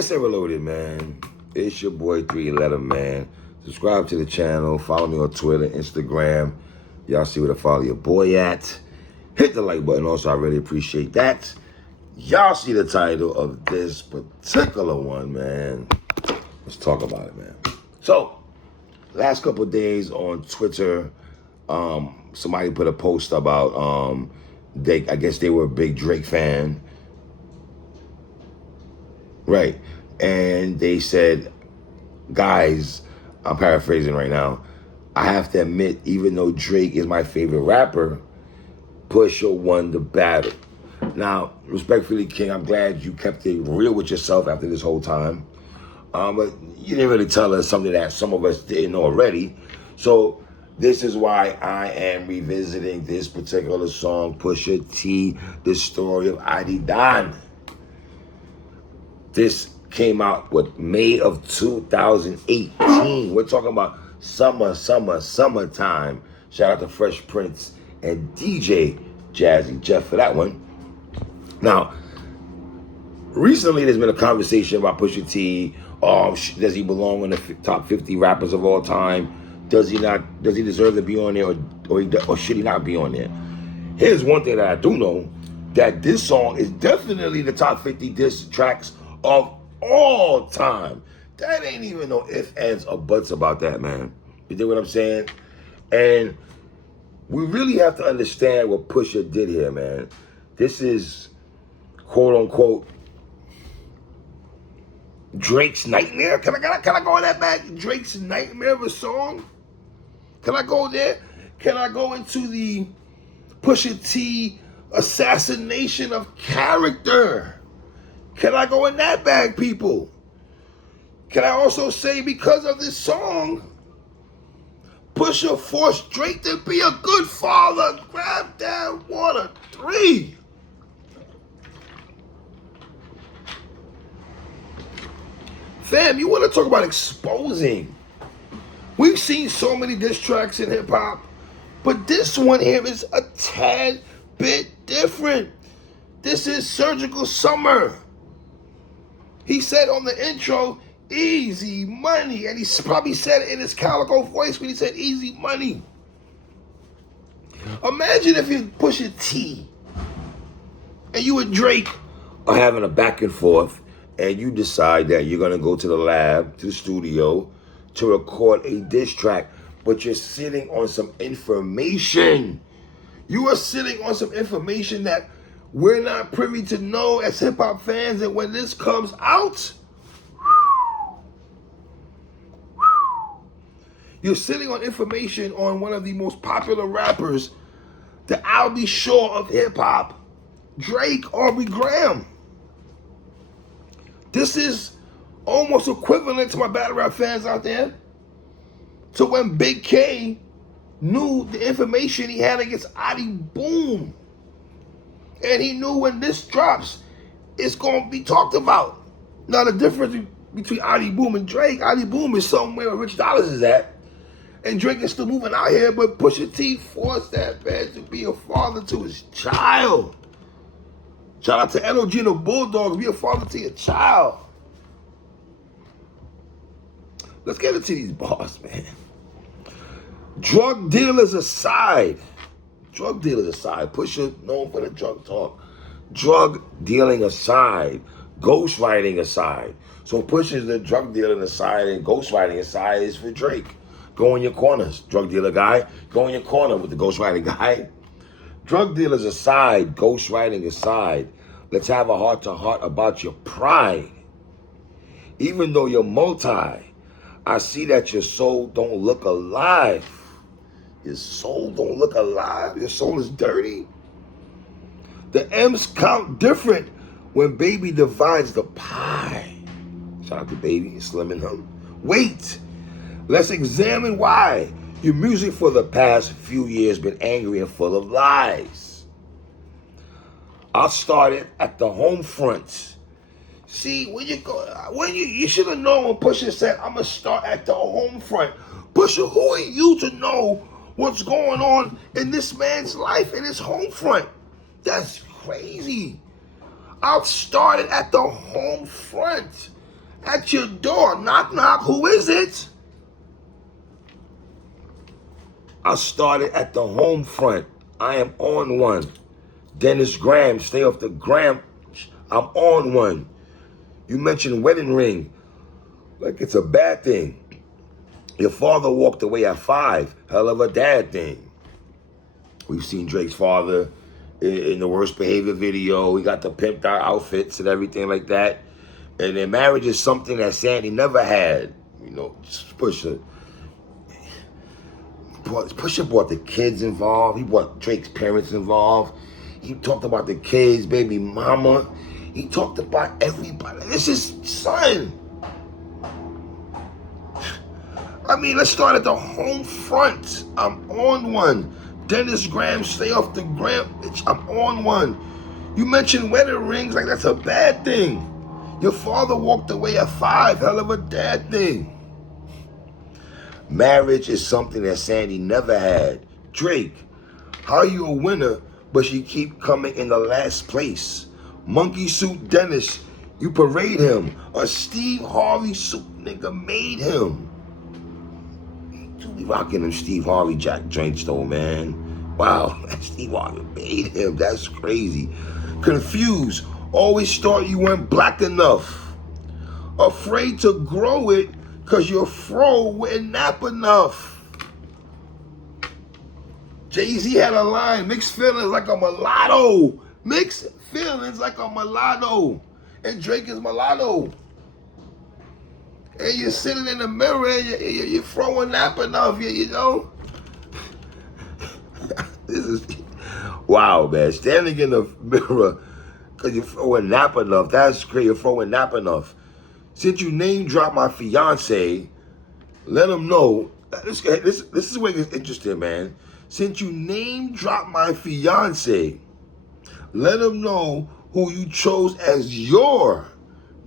PSA Reloaded, man. It's your boy 311, man. Subscribe to the channel. Follow me on Twitter, Instagram. Y'all see where to follow your boy at. Hit the like button also. I really appreciate that. Y'all see the title of this particular one, man. Let's talk about it, man. So, last couple of days on Twitter, somebody put a post about I guess they were a big Drake fan. Right. And they said, guys, I'm paraphrasing right now, I have to admit, even though Drake is my favorite rapper, Pusha won the battle. Now, respectfully, King, I'm glad you kept it real with yourself after this whole time. But you didn't really tell us something that some of us didn't know already. So this is why I am revisiting this particular song, Pusha T, The Story of Adidon. This came out with May of 2018. We're talking about summertime. Shout out to Fresh Prince and DJ Jazzy Jeff for that one. Now, recently there's been a conversation about Pusha T. Does he belong in the top 50 rappers of all time? Does he not? Does he deserve to be on there, or should he not be on there? Here's one thing that I do know: that this song is definitely the top 50 diss tracks of all time. That ain't even no ifs, ands, or buts about that, man. You dig what I'm saying? And we really have to understand what Pusha did here, man. This is, quote unquote, Drake's nightmare. Can I go in that back? Drake's nightmare of a song? Can I go there? Can I go into the Pusha T assassination of character? Can I go in that bag, people? Can I also say, because of this song, Pusha forced Drake to be a good father? Grab that water. 3. Fam, you want to talk about exposing? We've seen so many diss tracks in hip-hop, but this one here is a tad bit different. This is Surgical Summer. He said on the intro, easy money, and he probably said it in his calico voice when he said easy money. Imagine if you Pusha T and you and Drake are having a back and forth, and you decide that you're going to go to the lab, to the studio, to record a diss track, but you're sitting on some information. You are sitting on some information that we're not privy to know as hip-hop fans, and when this comes out, you're sitting on information on one of the most popular rappers, the I'll Be Sure of hip-hop, Drake, Aubrey Graham. This is almost equivalent to my battle rap fans out there, to when Big K knew the information he had against Adidon. And he knew when this drops, it's going to be talked about. Now, the difference between Adidon and Drake, Adidon is somewhere where Rich Dollars is at, and Drake is still moving out here, but Pusha T forced that man to be a father to his child. Shout out to NOG and the Bulldogs, be a father to your child. Let's get into these bars, man. Drug dealers aside, Pusha known for the drug talk. Drug dealing aside, ghostwriting aside. So Pusha's the drug dealing aside, and ghostwriting aside is for Drake. Go in your corners, drug dealer guy. Go in your corner with the ghostwriting guy. Drug dealers aside, ghostwriting aside, let's have a heart-to-heart about your pride. Even though you're multi, I see that your soul don't look alive. Your soul don't look alive. Your soul is dirty. The M's count different when Baby divides the pie. Shout out to Baby, Slim and him. Wait, let's examine why your music for the past few years been angry and full of lies. I started at the home front. See, you should have known when Pusha said, I'm going to start at the home front. Pusha, who are you to know what's going on in this man's life in his home front? That's crazy. I started at the home front. At your door, knock, knock, who is it? I started at the home front. I am on one. Dennis Graham, stay off the gram. I'm on one. You mentioned wedding ring like it's a bad thing. Your father walked away at 5. Hell of a dad thing. We've seen Drake's father in the Worst Behavior video. We got the pimped out outfits and everything like that. And then marriage is something that Sandy never had. You know, Pusha brought the kids involved. He brought Drake's parents involved. He talked about the kids, baby mama. He talked about everybody. This is son. I mean, let's start at the home front. I'm on one. Dennis Graham, stay off the gram. Bitch, I'm on one. You mentioned wedding rings like that's a bad thing. Your father walked away at 5. Hell of a dad thing. Marriage is something that Sandy never had. Drake, how are you a winner, but you keep coming in the last place? Monkey Suit Dennis, you parade him. A Steve Harvey suit nigga made him. You be rocking them Steve Harvey Jack joints though, man. Wow, Steve Harvey made him. That's crazy. Confused, always thought you weren't black enough. Afraid to grow it because your fro wouldn't nap enough. Jay-Z had a line, mixed feelings like a mulatto. Mixed feelings like a mulatto. And Drake is mulatto. And you're sitting in the mirror and you're throwing nap enough, you know? This is, wow, man. Standing in the mirror because you're throwing nap enough. That's great. You're throwing nap enough. Since you name drop my fiance, let him know. This is where it gets interesting, man. Since you name drop my fiance, let him know who you chose as your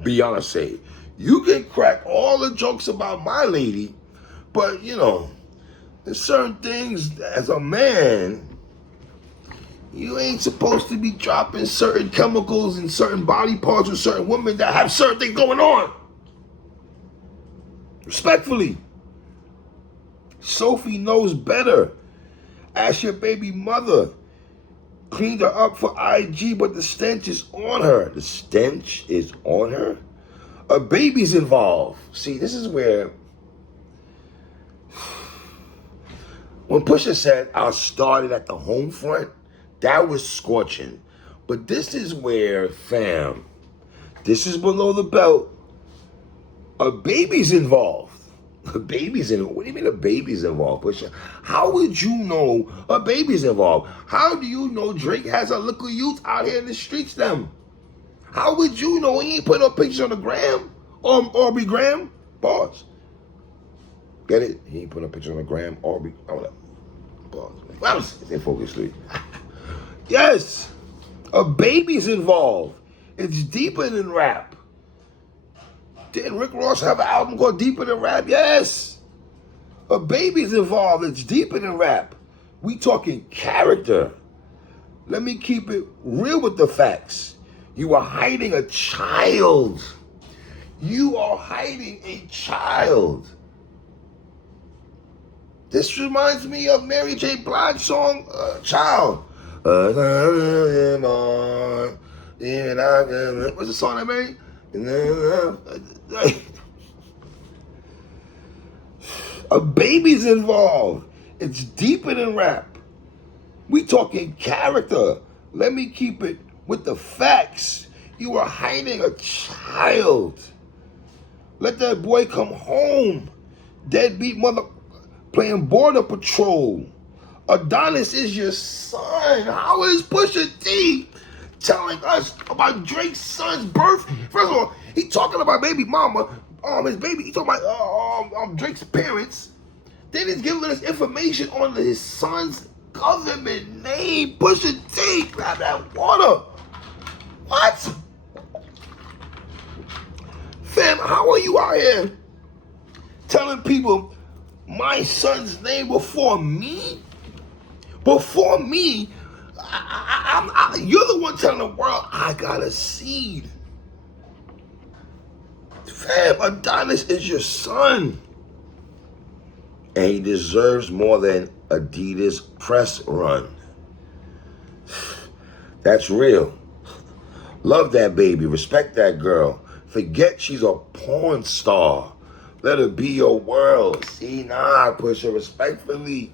Beyonce. You can crack all the jokes about my lady, but you know, there's certain things as a man, you ain't supposed to be dropping certain chemicals and certain body parts with certain women that have certain things going on. Respectfully. Sophie knows better. Ask your baby mother. Cleaned her up for IG, but the stench is on her. The stench is on her? A baby's involved. See, this is where, when Pusha said, I started at the home front, that was scorching. But this is where, fam, this is below the belt. A baby's involved. A baby's involved. What do you mean a baby's involved, Pusha? How would you know a baby's involved? How do you know Drake has a little youth out here in the streets them? How would you know he ain't put no pictures on the gram? Aubrey Graham? Pause. Get it? He ain't put a picture on the gram. Aubrey. Hold up. Pause. Well, it's in focus, Lee. Yes. A baby's involved. It's deeper than rap. Didn't Rick Ross have an album called Deeper Than Rap? Yes. A baby's involved. It's deeper than rap. We talking character. Let me keep it real with the facts. You are hiding a child. You are hiding a child. This reminds me of Mary J. Blige's song, Child. What's the song that made? A baby's involved. It's deeper than rap. We talking character. Let me keep it with the facts. You are hiding a child. Let that boy come home. Deadbeat mother playing border patrol. Adonis is your son. How is Pusha T telling us about Drake's son's birth? First of all, he talking about baby mama, his baby. He talking about Drake's parents. Then he's giving us information on his son's government name. Pusha T, grab that water. What? Fam, how are you out here telling people my son's name before me? Before me, you're the one telling the world I got a seed. Fam, Adonis is your son. And he deserves more than Adidas press run. That's real. Love that baby. Respect that girl. Forget she's a porn star. Let her be your world. See, nah, Pusha, respectfully.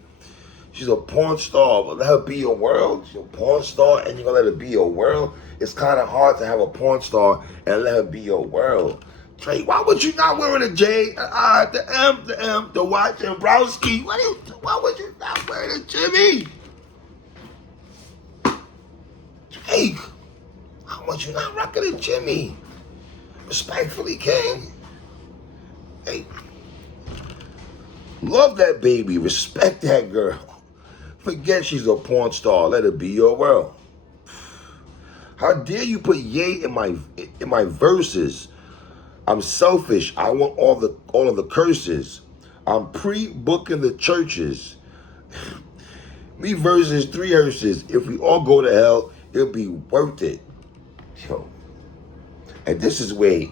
She's a porn star, but let her be your world. She's a porn star, and you're gonna let her be your world. It's kind of hard to have a porn star and let her be your world. Trey, why would you not wearing a J, the M, the watch, and Browski? Why would you not wearing a Jimmy? Drake, how much you not rocking a Jimmy? Respectfully, King. Hey, love that baby. Respect that girl. Forget she's a porn star. Let her be your world. How dare you put Ye in my verses? I'm selfish. I want all of the curses. I'm pre-booking the churches. Me versus 3 hearses. If we all go to hell, it'll be worth it. Yo. And this is where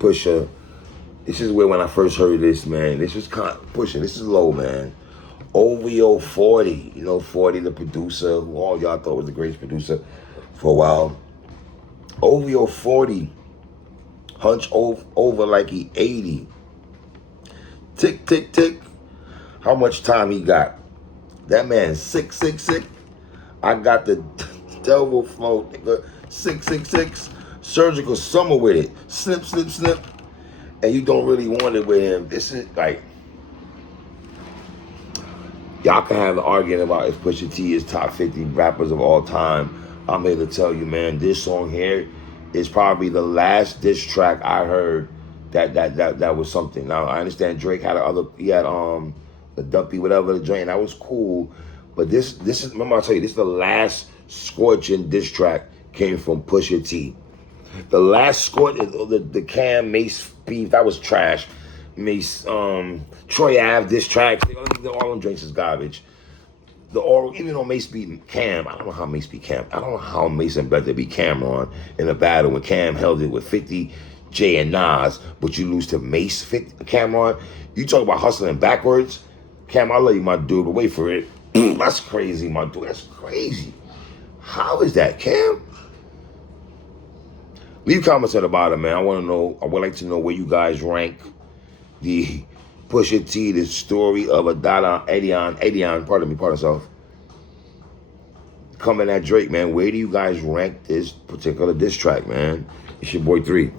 Pusha. This is where when I first heard this, man. This was kind of Pusha. This is low, man. OVO 40, 40, the producer, who all y'all thought was the greatest producer for a while. OVO 40, hunch over like he 80. Tick, tick, tick. How much time he got? That man, 666. I got the devil flow, nigga. 666. Surgical summer with it. Snip, snip, snip. And you don't really want it with him. This is like, y'all can have an argument about if Pusha T is top 50 rappers of all time. I'm here to tell you, man, this song here is probably the last diss track I heard that was something. Now I understand Drake had the Dumpy, whatever the joint, that was cool. But this is, remember I tell you, this is the last scorching diss track came from Pusha T. The last score, the Cam Mace beef, that was trash. Mace, Troy Ave diss tracks, all them drinks is garbage. Even though Mace beat Cam, I don't know how Mace beat Cam. I don't know how Mason better beat Cameron in a battle when Cam held it with 50, J and Nas, but you lose to Mace, 50, Cameron. You talk about hustling backwards. Cam, I love you, my dude, but wait for it. That's crazy, my dude. That's crazy. How is that, Cam? Leave comments at the bottom, man. I would like to know where you guys rank the Pusha T, the story of Adidon, pardon myself, coming at Drake, man. Where do you guys rank this particular diss track, man? It's your boy 3.